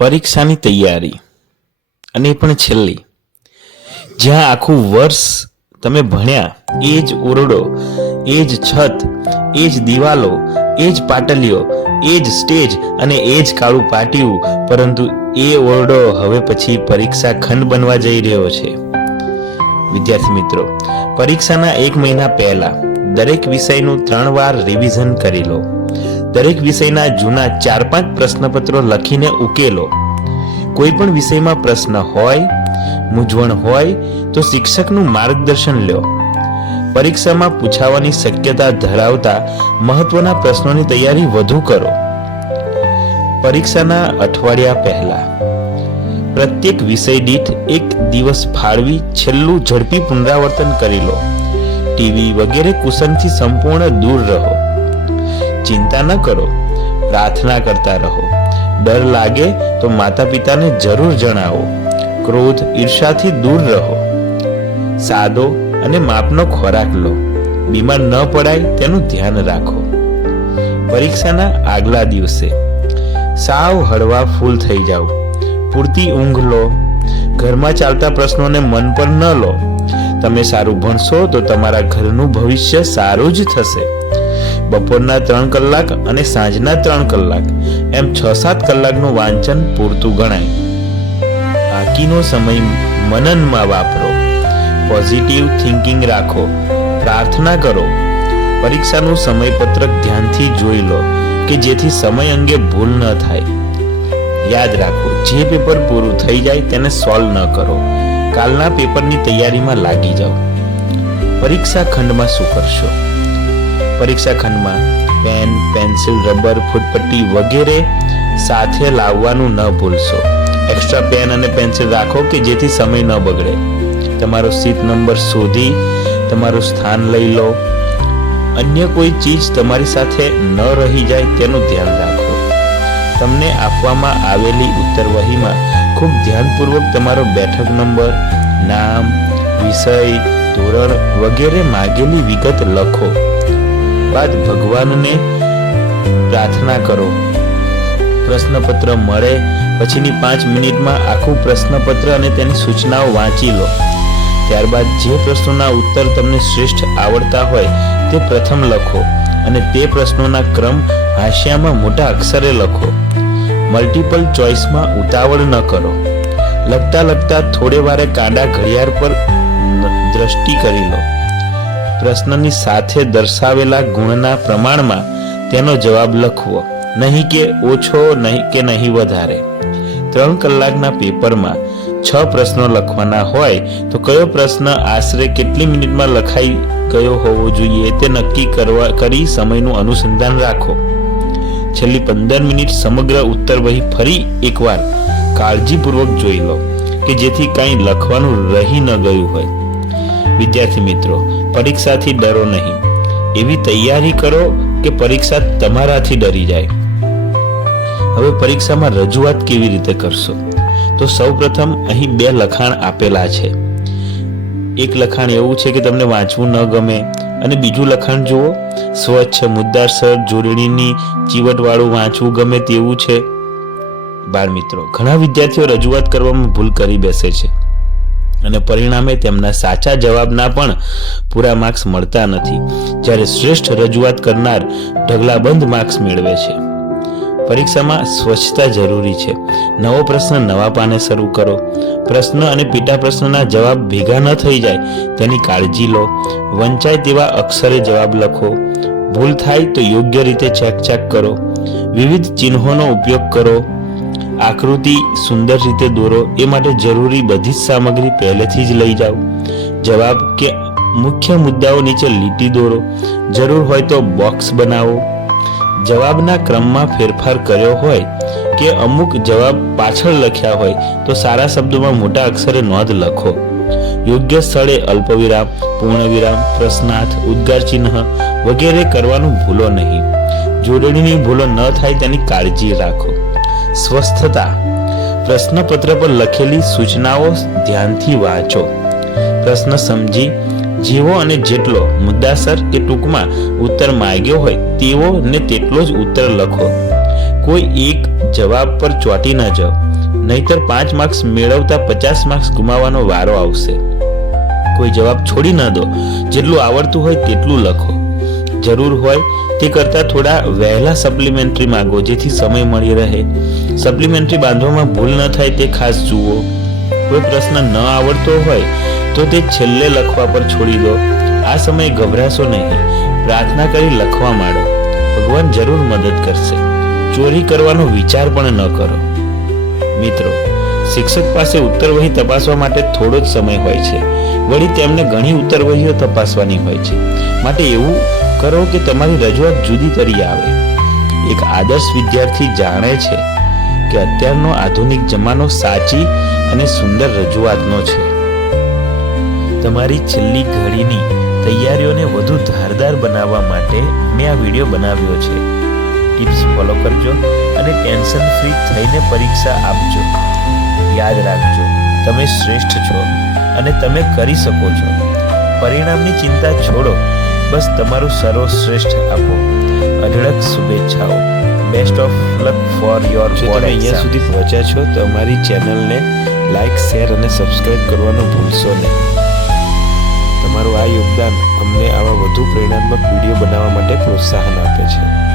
પરીક્ષાની તૈયારી અને પણ છેલ્લી, જ્યાં આખું વર્ષ તમે ભણ્યા એ જ ઓરડો, એ જ છત, એ જ દિવાલો, એ જ પાટલીઓ, એ જ સ્ટેજ અને એ જ કાળું પાટિયું, પરંતુ એ ઓરડો હવે પછી પરીક્ષા ખંડ બનવા જઈ રહ્યો છે. વિદ્યાર્થી મિત્રો, પરીક્ષાના 1 મહિના પહેલા દરેક વિષયનું 3 વાર રિવિઝન કરી લો. દરેક વિષયના જૂના 4-5 પ્રશ્નપત્રો લખીને ઉકેલો. કોઈ પણ વિષયમાં પ્રશ્ન હોય, મૂંઝવણ હોય તો શિક્ષકનું માર્ગદર્શન લો. પરીક્ષામાં પૂછાવાની શક્યતા ધરાવતા મહત્વના પ્રશ્નોની તૈયારી વધુ કરો. પરીક્ષાના અઠવાડિયા પહેલા પ્રત્યેક વિષય દીઠ 1 દિવસ ફાળવી છેલ્લું ઝડપી પુનરાવર્તન કરી લો. ટીવી વગેરે કુસનથી સંપૂર્ણ દૂર રહો. ચિંતા ન કરો, પ્રાર્થના કરતા રહો. ડર લાગે તો માતા પિતાને જરૂર જણાવો. ક્રોધ, ઈર્ષાથી દૂર રહો. સાદો અને માપનો ખોરાક લો. બીમાર ન પડાય તેનું ધ્યાન રાખો. પરીક્ષાના આગલા દિવસે સાવ હળવા ફૂલ થઈ જાઓ. પૂરતી ઊંઘ લો. ઘરમાં ચાલતા પ્રશ્નોને મન પર ન લો. તમે સારું ભણશો તો તમારા ઘરનું ભવિષ્ય સારું જ થશે. બપોરના 3 કલાક અને સાંજના 3 કલાક એમ 6-7 કલાકનું વાંચન પૂરતું ગણાય. બાકીનો સમય મનનમાં વાપરો. પોઝિટિવ થિંકિંગ રાખો. પ્રાર્થના કરો. પરીક્ષાનું સમયપત્રક ધ્યાનથી જોઈ લો કે જેથી સમય અંગે ભૂલ ન થાય. યાદ રાખો, જે પેપર પૂરું થઈ જાય તેને સોલ્વ ન કરો. કાલના પેપરની તૈયારીમાં લાગી જાઓ. પરીક્ષા ખંડમાં શું કરશો? પરીક્ષા ખંડમાં પેન, પેન્સિલ, રબર, ફૂટપટ્ટી વગેરે સાથે લાવવાનું ન ભૂલશો. એક્સ્ટ્રા પેન અને પેન્સિલ રાખો કે જેથી સમય ન બગડે. તમારો સીટ નંબર શોધી તમારું સ્થાન લઈ લો. અન્ય કોઈ ચીજ તમારી સાથે ન રહી જાય તેનું ધ્યાન રાખો. તમને આપવામાં આવેલી ઉત્તરવહીમાં ખૂબ ધ્યાનપૂર્વક તમારો બેઠક નંબર, નામ, વિષય, ધોરણ વગેરે માગેલી વિગત લખો. બાદ ભગવાનને પ્રાર્થના કરો. પ્રશ્નપત્ર મળે પછીની 5 મિનિટમાં આખું પ્રશ્નપત્ર અને તેની સૂચનાઓ વાંચી લો. ત્યારબાદ જે પ્રશ્નોના ઉત્તર તમને શ્રેષ્ઠ આવડતા હોય તે પ્રથમ લખો અને તે પ્રશ્નોના ક્રમ હાંસિયામાં મોટા અક્ષરે લખો. મલ્ટિપલ ચોઇસમાં ઉતાવળ ન કરો. લખતા લખતા થોડે વારે કાંડા ઘડિયાળ પર દ્રષ્ટિ કરી લો. પ્રશ્નની સાથે દર્શાવેલા ગુણના પ્રમાણમાં તેનો જવાબ લખવો, નહીં કે ઓછો, નહીં કે નહીં વધારે. 3 કલાકના પેપરમાં 6 પ્રશ્નો લખવાના હોય તો કયો પ્રશ્ન આશરે કેટલી મિનિટમાં લખાઈ ગયો હોવો જોઈએ તે નક્કી કરી સમયનું અનુસંધાન રાખો. છેલ્લી 15 મિનિટ સમગ્ર ઉત્તરવહી ફરી એકવાર કાળજીપૂર્વક જોઈ લો કે જેથી કાંઈ લખવાનું રહી ન ગયું હોય. વિદ્યાર્થી મિત્રો, પરીક્ષાથી ડરો નહીં. એવી તૈયારી કરો કે પરીક્ષા તમારાથી ડરી જાય. હવે પરીક્ષામાં રજૂઆત કેવી રીતે કરશો? તો સૌપ્રથમ અહીં 2 લખાણ આપેલા છે. એક લખાણ એવું છે કે તમને વાંચવું ન ગમે અને બીજું લખાણ જુઓ, સ્વચ્છ, મુદ્દાસર, જોડણીની ચીવટવાળું વાંચવું ગમે તેવું છે. બાળ મિત્રો, ઘણા વિદ્યાર્થીઓ રજૂઆત કરવામાં ભૂલ કરી બેસે છે અને પરિણામે તેમના સાચા જવાબના પણ પૂરા માર્ક્સ મળતા નથી, જ્યારે શ્રેષ્ઠ રજૂઆત કરનાર ઢગલાબંધ માર્ક્સ મેળવે છે. પરીક્ષામાં સ્વચ્છતા જરૂરી છે. નવો પ્રશ્ન નવા પાને શરૂ કરો. પ્રશ્ન અને પેટા પ્રશ્નના જવાબ ભેગા ન થઈ જાય તેની કાળજી લો. વંચાય તેવા અક્ષરે જવાબ લખો. ભૂલ થાય તો યોગ્ય રીતે ચેક કરો. વિવિધ ચિહ્નોનો ઉપયોગ કરો. આકૃતિ સુંદર રીતે દોરો. એ માટે જરૂરી બધી જ સામગ્રી પહેલેથી જ લઈ જાઓ. જવાબ કે મુખ્ય મુદ્દાઓ નીચે લીટી દોરો. જરૂર હોય તો બોક્સ બનાવો. જવાબના ક્રમમાં ફેરફાર કર્યો હોય કે અમુક જવાબ પાછળ લખ્યા હોય તો સારા શબ્દોમાં મોટા અક્ષરે નોંધ લખો. યોગ્ય સ્થળે અલ્પવિરામ, પૂર્ણવિરામ, પ્રશ્નાર્થ, ઉદ્ગાર ચિહ્ન વગેરે કરવાનું ભૂલો નહીં. જોડણીની ભૂલો ન થાય તેની કાળજી રાખો. સ્વસ્થતા. પ્રશ્નપત્ર પર લખેલી સૂચનાઓ ધ્યાનથી વાંચો. પ્રશ્ન સમજી જેવો અને જેટલો મુદ્દાસર કે ટૂંકમાં ઉત્તર માંગ્યો હોય તેવો ને તેટલો જ ઉત્તર લખો. કોઈ એક જવાબ પર ચોંટી ન જાઓ. નહીતર 5 માર્ક્સ મેળવતા 50 માર્ક્સ ગુમાવવાનો વારો આવશે. કોઈ જવાબ છોડી ન દો. જેટલું આવડતું હોય તેટલું લખો. જરૂર હોય તે કરતાં થોડા વહેલા સપ્લિમેન્ટરી માંગો, જેથી સમય મળી રહે. સપ્લિમેન્ટરી બાંધવામાં ભૂલ ન થાય તે ખાસ જુઓ. કોઈ પ્રશ્ન ન આવડતો હોય તો તે છેલ્લે લખવા પર છોડી દો. આ સમયે ગભરાશો નહીં. પ્રાર્થના કરી લખવા માંડો. ભગવાન જરૂર મદદ કરશે. ચોરી કરવાનો વિચાર પણ ન કરો. મિત્રો, શિક્ષક પાસે ઉત્તરવહી તપાસવા માટે થોડો જ સમય હોય છે. વળી તેમને ઘણી ઉત્તરવહીઓ તપાસવાની હોય છે. માટે એવું કરો કે તમારી રજૂઆત જુદી તરી આવે. એક આદર્શ વિદ્યાર્થી જાણે છે કે અત્યારનો આધુનિક જમાનો સાચી અને સુંદર રજૂઆતનો છે. તમારી છેલ્લી ઘડીની તૈયારીઓને વધુ ધારદાર બનાવવા માટે મેં આ વિડીયો બનાવ્યો છે. ટિપ્સ ફોલો કરજો અને ટેન્શન ફ્રી થઈને પરીક્ષા આપજો. યાદ રાખજો, તમે શ્રેષ્ઠ છો અને તમે કરી શકો છો. પરિણામની ચિંતા છોડો, બસ તમારું સર્વશ્રેષ્ઠ આપો. અઢળક શુભેચ્છાઓ. Best of luck for your board. તમે અહીંયા સુધી પહોંચ્યા છો તો અમારી ચેનલને લાઈક, શેર અને સબસ્ક્રાઇબ કરવાનું ભૂલશો નહીં. તમારું આ યોગદાન અમને આવા વધુ પ્રેરણાત્મક વિડીયો બનાવવા માટે પ્રોત્સાહન આપે છે.